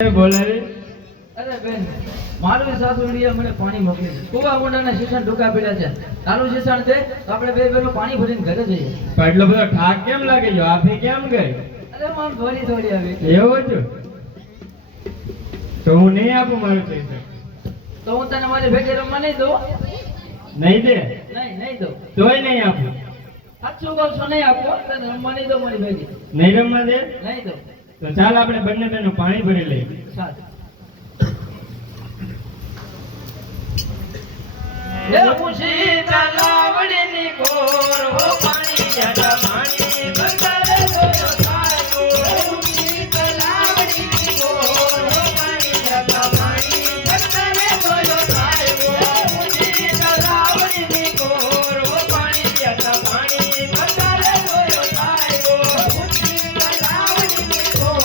બોલાવી. અરે બેન, મારું સાસુડીએ મને પાણી મોકલી છે. કુવા મુંડાના શીશાને ઢોકા પીડા છે. તારું શીશાન દે તો આપણે બે બેનો પાણી ભરીને ઘરે જઈએ. પણ એટલો બધો ઠાક કેમ લાગે છે? આફી કેમ ગઈ? અરે મામ થોડી થોડી આવી. એવું છે? તો હું નહીં આપું મારું પૈસા. તો હું તને મારી ભેગે રમવા નહીં દઉં. નહીં દે? નહીં દઉં. તોય નહીં આપું. સાચું કહું છું, નહીં આપો. તને રમવા નહીં દઉં મારી ભેગે. નહીં રમવા દે? નહીં દઉં. તો ચાલ આપણે બંને બેનું પાણી ભરી લઈએ. સારું. એ મુશી તલાવડીની કોર હો પાણી જાડા પાણી બંધારે જોયો સાયો. મુશી તલાવડીની કોર હો પાણી જાડા પાણી બંધારે જોયો સાયો. મુશી તલાવડીની કોર હો પાણી જાડા પાણી બંધારે જોયો સાયો. મુશી તલાવડીની કોર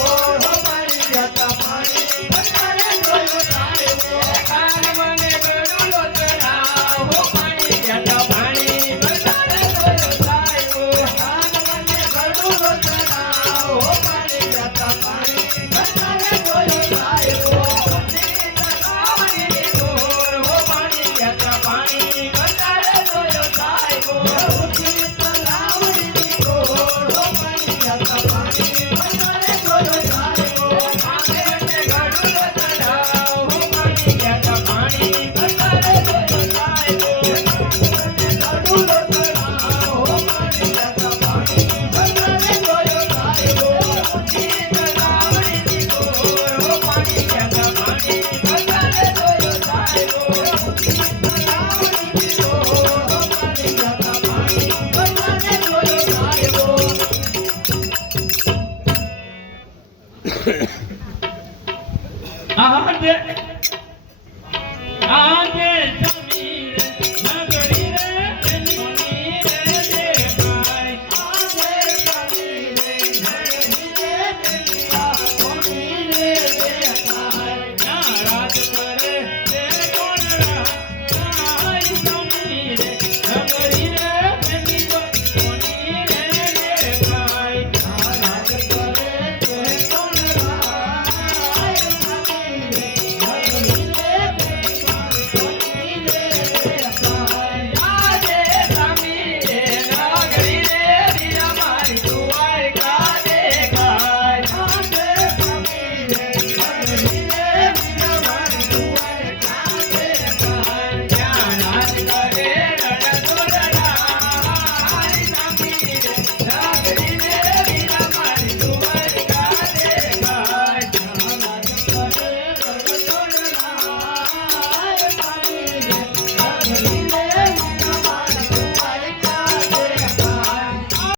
હો પાણી જાડા પાણી બંધારે જોયો સાયો. કાન મને ગળું લોચડા હો પાણી જાડા પાણી બંધારે જોયો સાયો. કાન મને ગળું લોચડા હો પાણી જાડા પાણી બંધારે જોયો સાયો. મુશી તલાવડીની કોર હો પાણી જાડા પાણી બંધારે જોયો સાયો. મુશી તલાવડીની કોર હો પાણી જાડા પાણી બંધારે જોયો સાયો. કાન મને ગળું લોચડા હો પાણી જાડા પાણી બંધારે જોયો સાયો. ગળું લોચડા હો પાણી જાડા પાણી બંધારે જોયો સાયો. મુશી તલાવડીની કોર હો પાણી જાડા પાણી બંધારે જોયો સાયો. મુશી તલાવડીની કોર હો પાણી જાડા પાણી બંધારે જોયો સાયો. આગે આગે